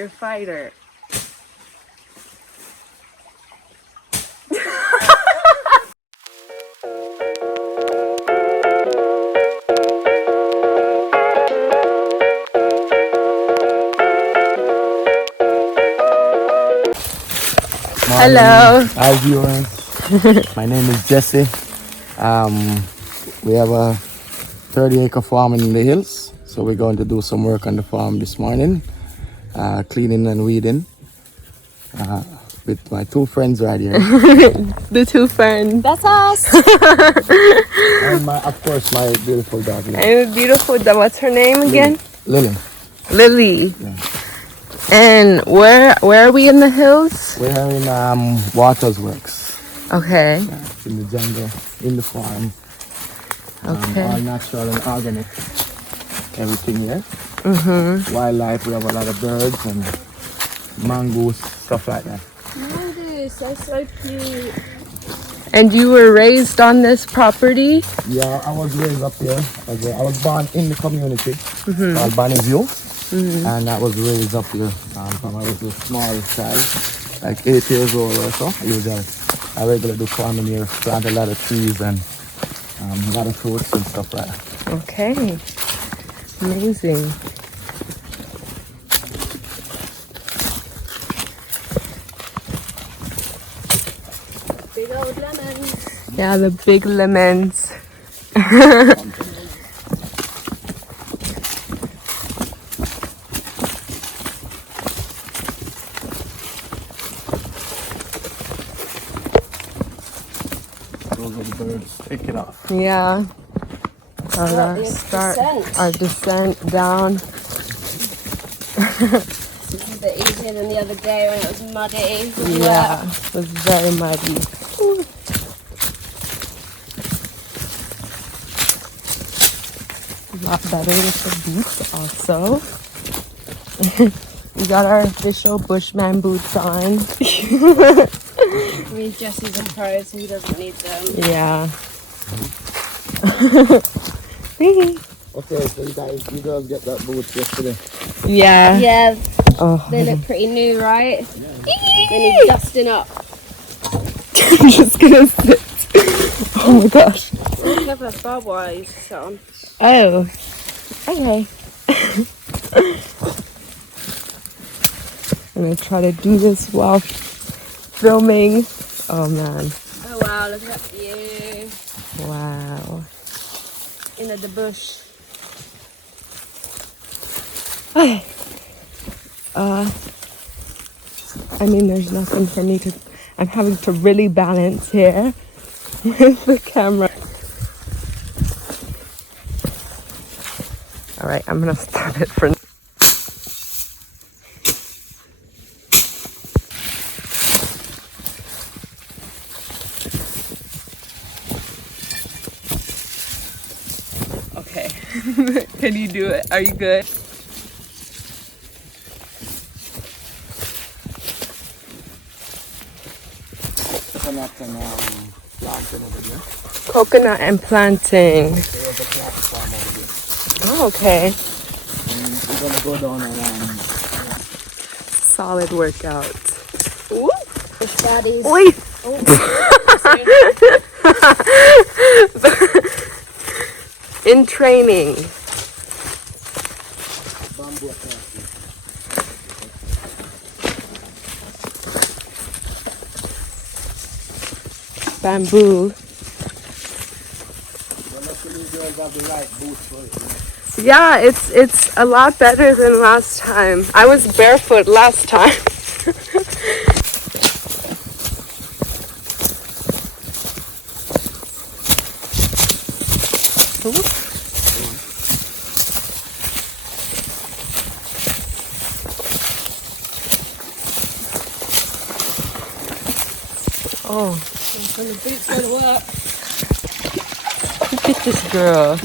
your fighter. Hello. Hi viewers. My name is Jesse. We have a 30-acre farm in the hills, so we're going to do some work on the farm this morning, cleaning and weeding with my two friends right here. The two friends. That's us. And of course my beautiful dog. And beautiful dog. What's her name again? Lily. Lily. Yeah. And where are we in the hills? We are in Waters Works. Okay. Yeah, in the jungle, in the farm. Okay. All natural and organic. Everything here. Wildlife, we have a lot of birds and mongoose, stuff like that. Mongoose, that's so cute. And you were raised on this property? Yeah, I was raised up here. I was born in the community called View. And I was raised up here from I was a small child, like 8 years old or so. I regularly do farming here, plant a lot of trees and a lot of fruits and stuff like that. Okay. Amazing. Big old lemons. Yeah, the big lemons. Those are the birds. Take it off. Yeah. Start our descent down. This is a bit easier than the other day when it was muddy. Yeah, it was very muddy. Ooh. A lot better with the boots also. We got our official Bushman boots on. I mean, Jesse's a pro, so he doesn't need them. Yeah. Okay, so you guys get that boots yesterday. Yeah. Yeah, Oh. they look pretty new, right? They need dusting up. I'm just gonna sit. Oh my gosh. Look at that barbed wire you sit on. Oh. Okay. I'm gonna try to do this while filming. Oh man. Oh wow, look at that view. Wow. Into the bush. Okay. I mean, there's nothing for me to. I'm having to really balance here with the camera. All right, I'm gonna stop it for. Okay. Can you do it? Are you good? Coconut and planting over here. Coconut and planting. There's a plant farm over here. Oh, okay. And we're gonna go down and Solid workout. Ooh. It's daddy's. Wait. Oh, In training. bamboo plant. Bamboo. Well, luckily you guys have the right boots for it. Yeah, it's a lot better than last time. I was barefoot last time. Ooh. Oh, when the boots go to work. look at this girl.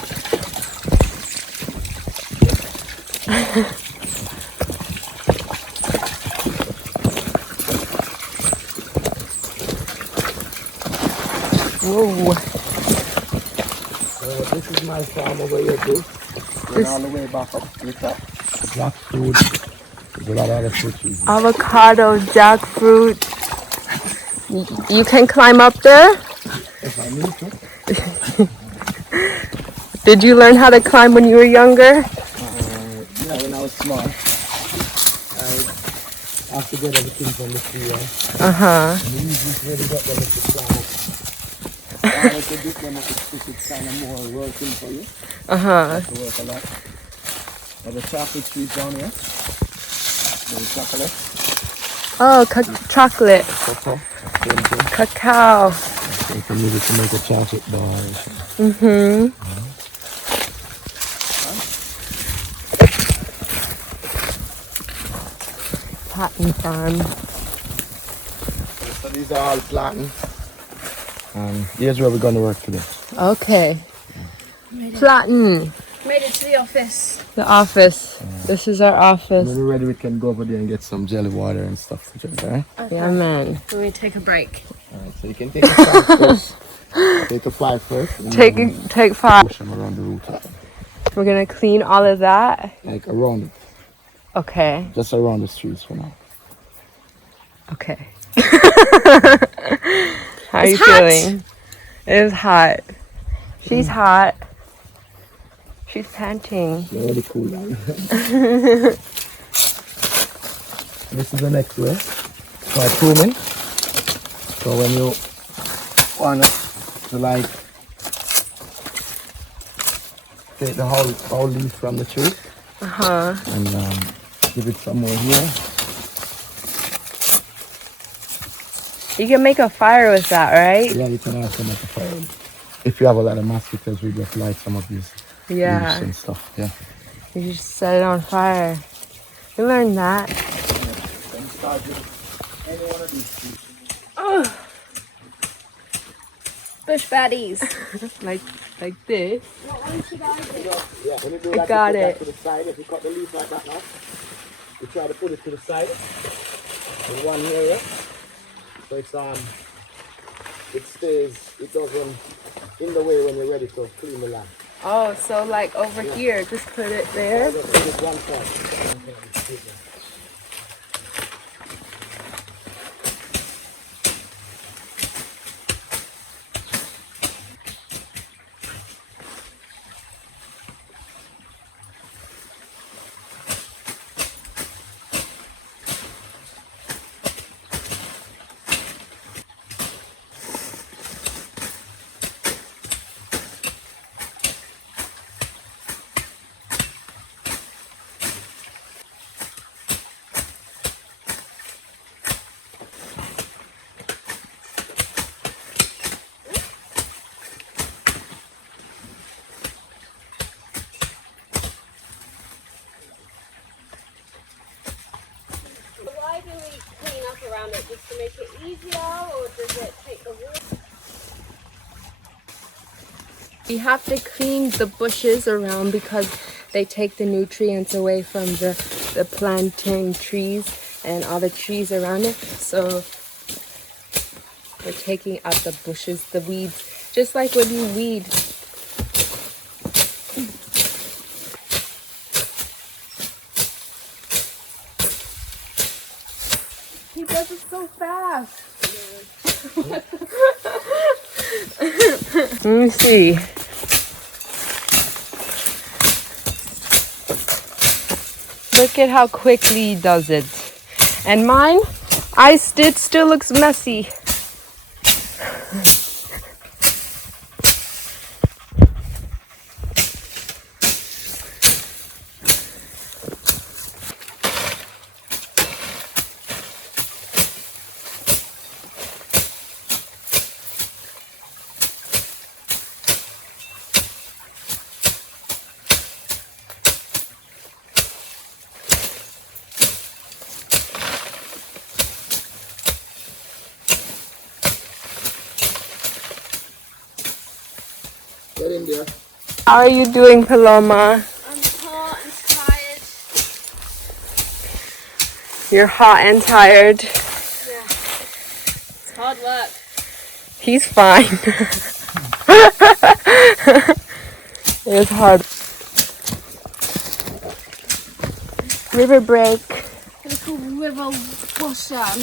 Whoa. This is my farm over here too. Going all the way back up to the top. Black food. There's a lot of other fruit trees. Avocado, jackfruit. You can climb up there? If I need to. Did you learn how to climb when you were younger? Yeah, when I was small. I have to get everything from the tree. Uh-huh. And we just really got them to climb. I like to do them it's kind of more working for you. Uh-huh. Have to work a lot. There's a chocolate trees down here. There's chocolate. Oh, chocolate. Cacao. Same thing. Cacao. So you can use it to make a chocolate bar. Mm-hmm. Cotton farm. So these are all planting. And here's where we're going to work today. Okay. Platten. Made it to the office. The office. This is our When office. we're ready, we can go over there and get some jelly water and stuff to drink, alright? Okay. Yeah, man. Let me take a break. Alright, so you can take a 5 first. Take a 5 first. And Take then 5. push them around the root. We're gonna clean all of that. Like around it. Okay. Just around the streets for now. Okay. How are you It's hot. feeling? It is hot. She's hot. She's panting. You're already cool down. This is the next way. Try pruning. So when you want to like take the whole leaf from the tree Uh-huh. and give it some more here. You can make a fire with that, right? Yeah, you can also make a fire. If you have a lot of mosquitoes, we just light some of these Yeah. leaves and stuff. Yeah. You just set it on fire. You learned that. Oh. Bush baddies. Like this. What one should I do? Yeah, when you do I that, got you put that it. to the side. If you cut the leaf like that now, you try to put it to the side in one area. So it's it stays, it doesn't in the way when you're ready to clean the land. Oh, so like over here, just put it there. Just put it one side. Why do we clean up around it? Just to make it easier, or does it take the water? You have to clean the bushes around because they take the nutrients away from the plantain trees and all the trees around it. So we're taking out the bushes, the weeds, just like when you weed. He does it so fast. Let me see. Look at how quickly he does it. And mine, it still looks messy. Get in there. How are you doing, Paloma? I'm hot and tired. You're hot and tired. Yeah. It's hard work. He's fine. It was hard. River break. of a wash down.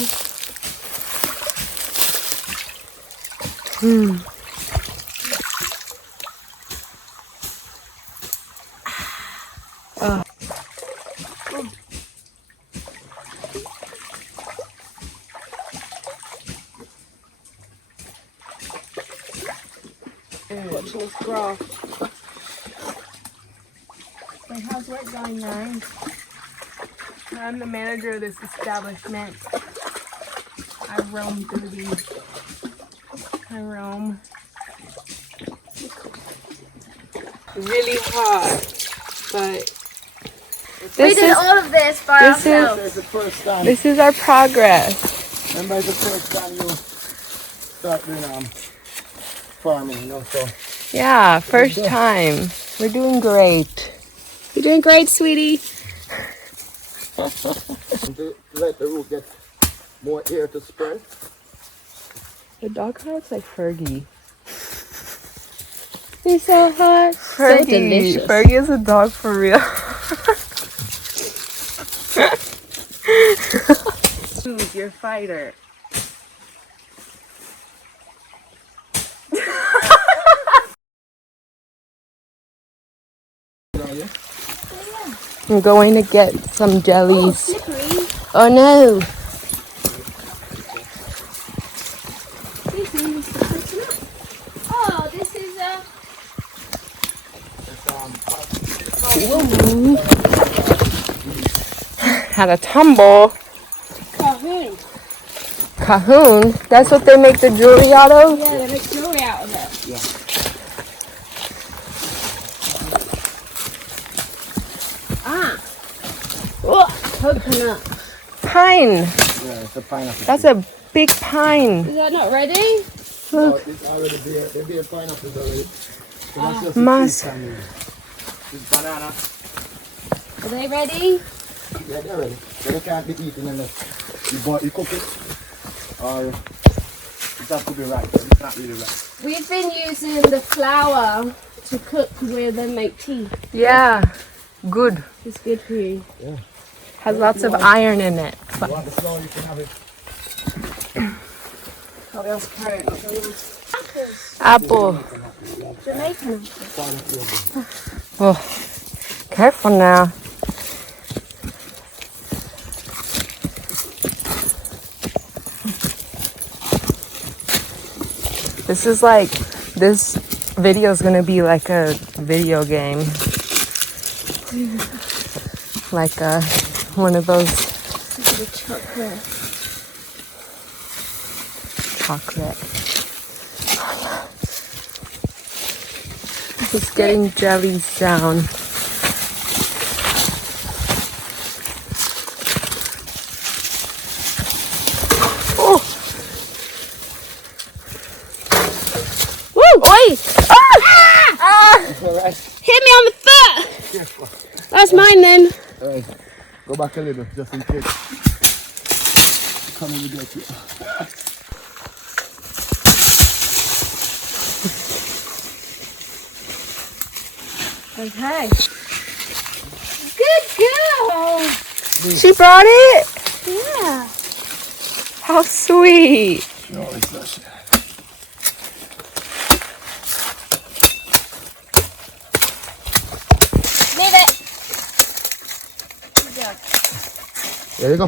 Watching this grass. Wait, how's work going, guys? I'm the manager of this establishment. I roam through these. I roam. Really hot, but We did all of this by ourselves. It's the first time. this is our progress. Remember, it's the first time you start doing farming, you know, so. Yeah, first time. We're doing great. You're doing great, sweetie. To let the root get more air to spread. The dog looks like Fergie. He's so hot. Fergie. delicious. Fergie is a dog for real. Who's your fighter? I'm going to get some jellies. Slippery. Oh no! Oh, this is Had a tumble. Cahoon. Cahoon? That's what they make the jewelry out of? Yeah, they make jewelry out of it. Yeah. Oh, coconut. Pine. Yeah, it's a pineapple. That's a big pine. Is that not ready? No, it's already there. There'll be a pineapple already. So that's just Mas- a tree family. It's banana. Are they ready? Yeah, they're ready. They can't be eaten unless you cook it, or it has to be right. It's not really right. We've been using the flour to cook with and make tea. Yeah. Good. It's good for you. Yeah. Has lots of iron in it. You want the flour, you can have it. What else? Carrot. Apple. Jamaican. Oh, careful now. This is like, this video is gonna be like a video game. Like one of those This is chocolate. chocolate. Just getting jellies down. Oh! Woo! Oi! Ah! Ah! Alright, Hit me on the foot! careful. That's mine then. Alright, go back a little, just in case. Come and get you. Okay. Good girl! She brought it? Yeah. How sweet. No, it's not. Leave it. Good job. There you go.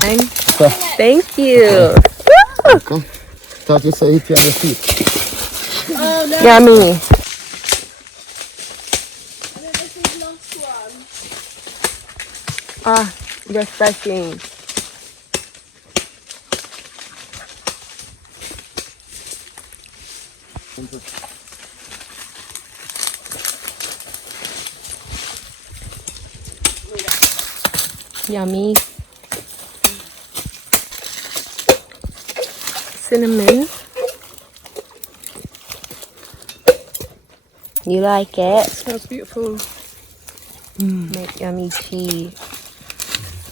Thank you. Welcome. Start to say it on your feet. Oh no. Yummy. This is last one. Ah, refreshing. Yummy. Cinnamon. You like it? Smells beautiful. Make yummy tea.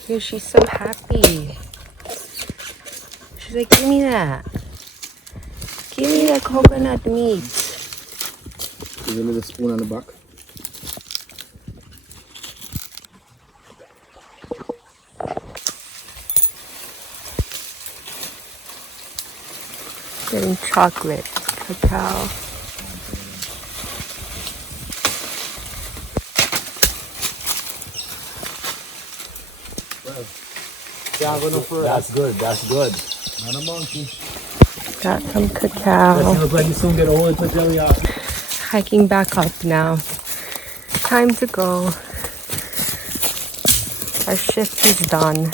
Yeah, she's so happy. She's like, give me that. Give me the coconut meat. Give me the spoon on the back. Getting chocolate, cacao. That's good, that's good. Not a monkey. Got some cacao. Look like you soon get old to jelly out. Hiking back up now. Time to go. Our shift is done.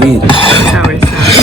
Now we're sad.